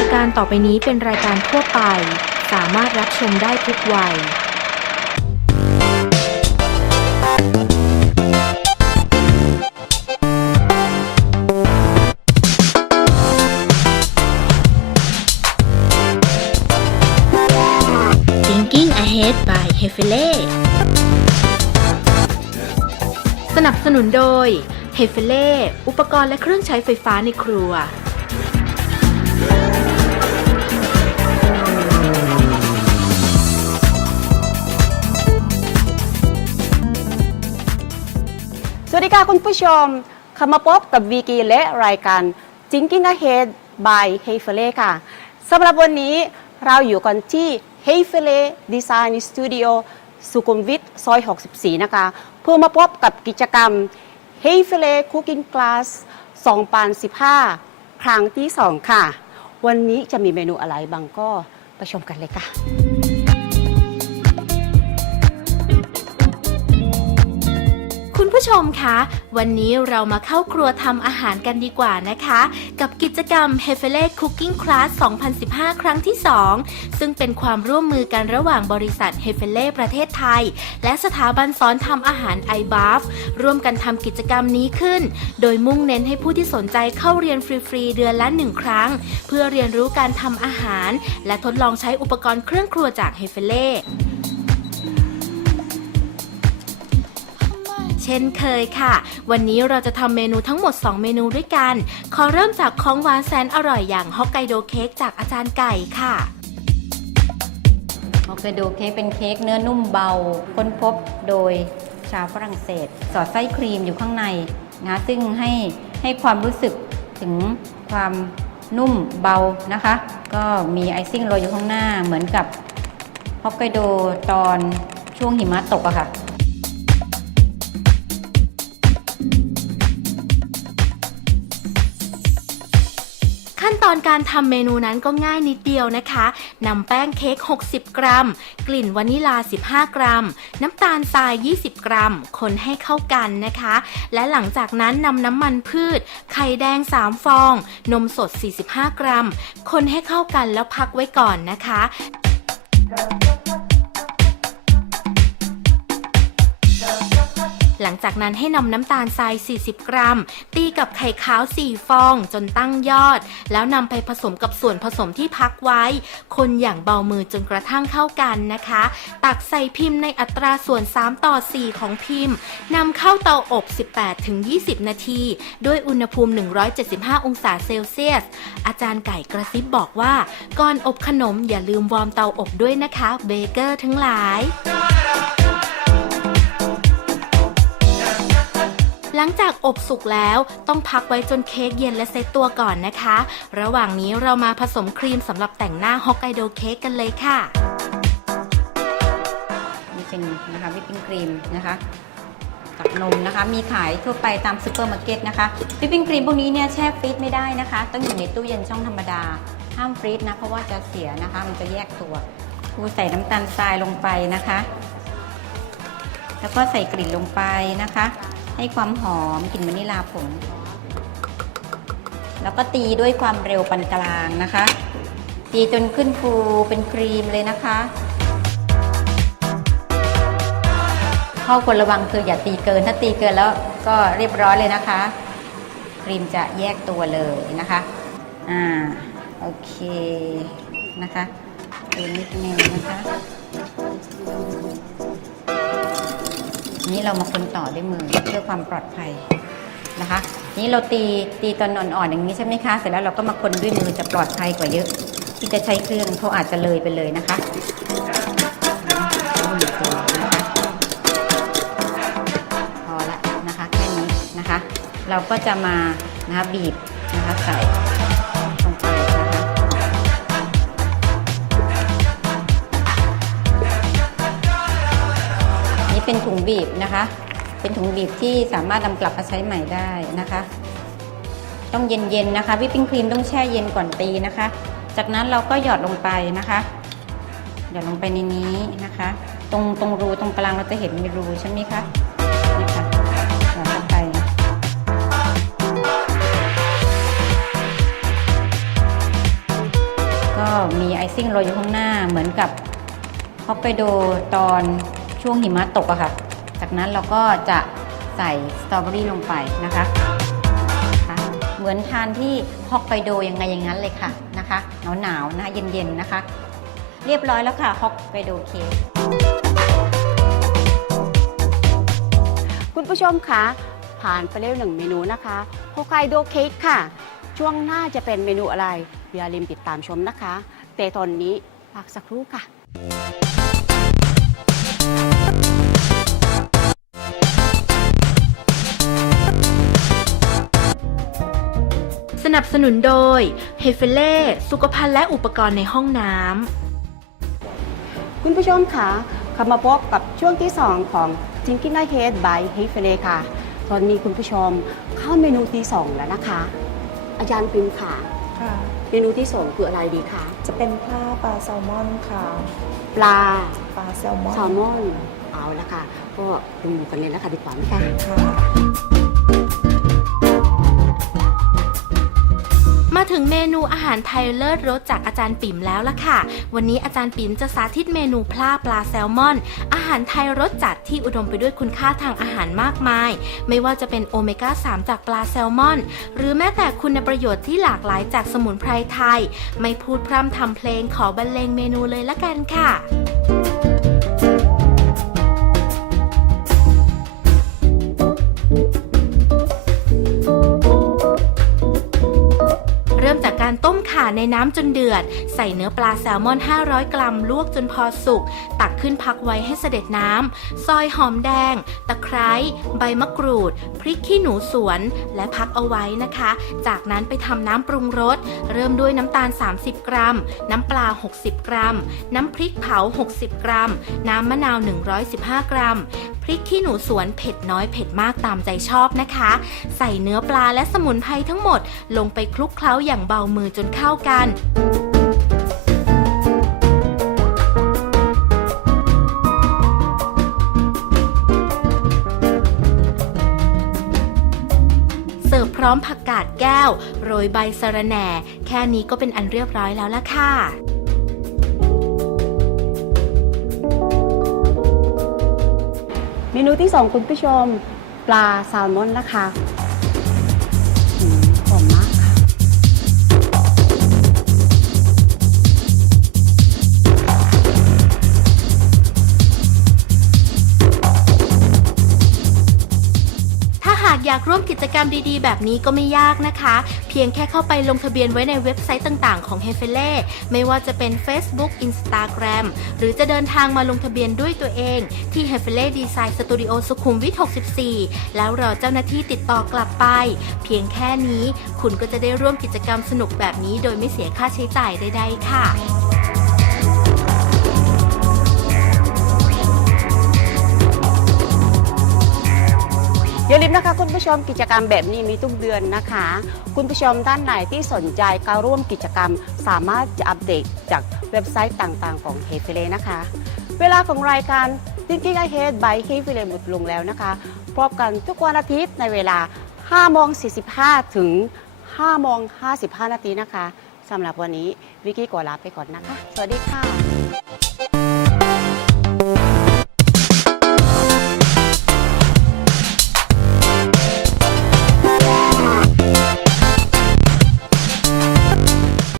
ายการต่อไปนี้เป็นรายการทั่วไป สามารถรับชมได้ทุกวัย Thinking Ahead by h e f e l e สนับสนุนโดยเฮเฟเล่อุปกรณ์และเครื่องใช้ไฟฟ้าในครัว ค่ะคุณผู้ชมเข้ามาพบกับวีกีและรายการ Thinking Ahead by h e y f e l e ค่ะสำหรับวันนี้เราอยู่กันที่ h e y f e l e Design Studio สุขุมวิทซอย 64 นะคะ เพื่อมาพบกับกิจกรรม h e y f e l e Cooking Class 2015 ครั้งที่ 2 ค่ะ วันนี้จะมีเมนูอะไรบ้างก็ไปชมกันเลยค่ะ ชมคะ วันนี้เรามาเข้าครัวทำอาหารกันดีกว่านะคะ กับกิจกรรม h e f e l e Cooking Class 2015 ครั้งที่ 2 ซึ่งเป็นความร่วมมือกันระหว่างบริษัท h e f e l e ประเทศไทย และสถาบันสอนทำอาหาร i b a f ร่วมกันทำกิจกรรมนี้ขึ้น โดยมุ่งเน้นให้ผู้ที่สนใจเข้าเรียนฟรีๆ เดือนละ1ครั้ง เพื่อเรียนรู้การทำอาหาร และทดลองใช้อุปกรณ์เครื่องครัวจาก h e f e l e ช่นเคยค่ะ วันนี้เราจะทำเมนูทั้งหมด 2 เมนูด้วยกัน ขอเริ่มจากของหวานแสนอร่อยอย่างฮอกไกโดเค้กจากอาจารย์ไก่ค่ะ ฮอกไกโดเค้กเป็นเค้กเนื้อนุ่มเบา ค้นพบโดยชาวฝรั่งเศส สอดไส้ครีมอยู่ข้างในนะซึ่งให้ให้ความรู้สึกถึงความนุ่มเบานะคะ ก็มีไอซิ่งโรยอยู่ข้างหน้าเหมือนกับฮอกไกโดตอนช่วงหิมะตกอะค่ะ ตอนการทำเมนูนั้นก็ง่ายนิดเดียวนะคะนำแป้งเค้ก 60 กรัม กลิ่นวานิลา 15 กรัม น้ำตาลทราย 20 กรัม คนให้เข้ากันนะคะ และหลังจากนั้นนำน้ำมันพืช ไข่แดง 3 ฟอง นมสด 45 กรัม คนให้เข้ากันแล้วพักไว้ก่อนนะคะ หลังจากนั้นให้นำน้ำตาลทราย 40 กรัม ตีกับไข่ขาว 4 ฟองจนตั้งยอด แล้วนำไปผสมกับส่วนผสมที่พักไว้ คนอย่างเบามือจนกระทั่งเข้ากันนะคะ ตักใส่พิมพ์ในอัตราส่วน 3 ต่อ 4 ของพิมพ์นำเข้าเตาอบ 18-20 นาที ด้วยอุณหภูมิ 175 องศาเซลเซียส อาจารย์ไก่กระซิบบอกว่า ก่อนอบขนมอย่าลืมวอร์มเตาอบด้วยนะคะ เบเกอร์ทั้งหลาย หลังจากอบสุกแล้วต้องพักไว้จนเค้กเย็นและเซตตัวก่อนนะคะ ระหว่างนี้เรามาผสมครีมสำหรับแต่งหน้าฮอกไกโดเค้กกันเลยค่ะ นี่เป็นนะคะวิปปิ้งครีมนะคะกับนมนะคะ มีขายทั่วไปตามซูเปอร์มาร์เก็ตนะคะวิปปิ้งครีมพวกนี้เนี่ยแช่ฟรีซไม่ได้นะคะ ต้องอยู่ในตู้เย็นช่องธรรมดา ห้ามฟรีซนะ เพราะว่าจะเสียนะคะ มันจะแยกตัวครูใส่น้ำตาลทรายลงไปนะคะ แล้วก็ใส่กลิ่นลงไปนะคะ ให้ความหอมกลิ่นวานิลาผง แล้วก็ตีด้วยความเร็วปานกลางนะคะ ตีจนขึ้นฟูเป็นครีมเลยนะคะข้อควรระวังคืออย่าตีเกิน ถ้าตีเกินแล้วก็เรียบร้อยเลยนะคะ ครีมจะแยกตัวเลยนะคะ อ่า โอเคนะคะตีนิดนึงนะคะ นี้เรามาคนต่อด้วยมือเพื่อความปลอดภัยนะคะ นี้เราตีตีตอนอ่อนๆอย่างนี้ใช่ไหมคะ เสร็จแล้วเราก็มาคนด้วยมือจะปลอดภัยกว่าเยอะ ที่จะใช้เครื่องเขาอาจจะเลยไปเลยนะคะพอละนะคะแค่นี้นะคะ เราก็จะมานะคะบีบนะคะใส่ เป็นถุงบีบนะคะ เป็นถุงบีบที่สามารถนำกลับมาใช้ใหม่ได้นะคะ ต้องเย็นๆนะคะวิปปิ้งครีมต้องแช่เย็นก่อนตีนะคะ จากนั้นเราก็หยอดลงไปนะคะ หยอดลงไปในนี้นะคะ ตรงตรงรูตรงกลางเราจะเห็นมีรูใช่ไหมคะนี่ค่ะหยอดลงไปนมีไอซิ่งโรยอยู่ข้างหน้าเหมือนกับฮอกไกโดตอน ช่วงหิมะตกอะค่ะ จากนั้นเราก็จะใส่สตรอเบอรี่ลงไปนะคะเหมือนทานที่ฮอกไกโดยังไงอย่างนั้นเลยค่ะนะคะหนาวๆนะคะเย็นๆนะคะ เรียบร้อยแล้วค่ะฮอกไกโดเค้กคุณผู้ชมคะผ่านไปแล้วหนึ่งเมนูนะคะโฮไกโดเค้กค่ะ ช่วงหน้าจะเป็นเมนูอะไรอย่าลืมติดตามชมนะคะ แต่ตอนนี้พักสักครู่ค่ะ นับสนุนโดยเฮเฟเล่สุขภัณฑ์และอุปกรณ์ในห้องน้ำคุณผู้ชมคะกลับมาพบกับช่วงที่ 2 ของ Thinking Ahead by h e f e l e ค่ะ ตอนนี้คุณผู้ชมเข้าเมนูที่ 2 แล้วนะคะ อาจารย์พิมพ์ค่ะ ค่ะ เมนูที่ 2 คืออะไรดีคะจะเป็นปลาปลาแซลมอนค่ะ ปลาปลาแซลมอนแซลมอน เอาละค่ะ ก็ดูกันเลยนะคะดีกว่านะคะ ค่ะ ถึงเมนูอาหารไทยเลิศรสจากอาจารย์ปิ่มแล้วล่ะค่ะ วันนี้อาจารย์ปิ่มจะสาธิตเมนูพลาปลาแซลมอน อาหารไทยรสจัดที่อุดมไปด้วยคุณค่าทางอาหารมากมาย ไม่ว่าจะเป็นโอเมก้า 3 จากปลาแซลมอน หรือแม้แต่คุณประโยชน์ที่หลากหลายจากสมุนไพรไทย ไม่พูดพร่ำทำเพลงขอบรรเลงเมนูเลยละกันค่ะ กการ ต้มข่าในน้ำจนเดือด ใส่เนื้อปลาแซลมอน 500 กรัม ลวกจนพอสุก ตักขึ้นพักไว้ให้เสด็จน้ำ ซอยหอมแดง ตะไคร้ ใบมะกรูด พริกขี้หนูสวน และพักเอาไว้นะคะ จากนั้นไปทำน้ำปรุงรส เริ่มด้วยน้ำตาล 30 กรัม น้ำปลา 60 กรัม น้ำพริกเผา 60 กรัม น้ำมะนาว 115 กรัม พริกขี้หนูสวนเผ็ดน้อยเผ็ดมากตามใจชอบนะคะ ใส่เนื้อปลาและสมุนไพรทั้งหมด ลงไปคลุกเคล้าอย่างเบามือจนเข้ากันเสิร์ฟพร้อมผักกาดแก้ว โรยใบสะระแหน่ แค่นี้ก็เป็นอันเรียบร้อยแล้วล่ะค่ะ เมนูที่ 2 คุณผู้ชม ปลาแซลมอนนะคะ อยากร่วมกิจกรรมดีๆ แบบนี้ก็ไม่ยากนะคะ เพียงแค่เข้าไปลงทะเบียนไว้ในเว็บไซต์ต่างๆ ของ h e f e l e ไม่ว่าจะเป็น Facebook Instagram หรือจะเดินทางมาลงทะเบียนด้วยตัวเอง ที่ h e f e l e Design Studio สุขุมวิท 64 แล้วรอเจ้าหน้าที่ติดต่อกลับไป เพียงแค่นี้คุณก็จะได้ร่วมกิจกรรมสนุกแบบนี้ โดยไม่เสียค่าใช้จ่ายใดๆค่ะ อย่าลืมนะคะคุณผู้ชมกิจกรรมแบบนี้มีทุกเดือนนะคะ คุณผู้ชมท่านไหนที่สนใจเข้าร่วมกิจกรรม สามารถจะอัปเดตจากเว็บไซต์ต่างๆ ของ h e f e l e นะคะ เวลาของรายการ Thinking Ahead by h e f e l e หมดลงแล้วนะคะพบกันทุกวันอาทิตย์ในเวลา5โมง45 ถึง5โมง55 นาทีนะคะสำหรับวันนี้วิกกี้ขอลาไปก่อนนะคะ สวัสดีค่ะ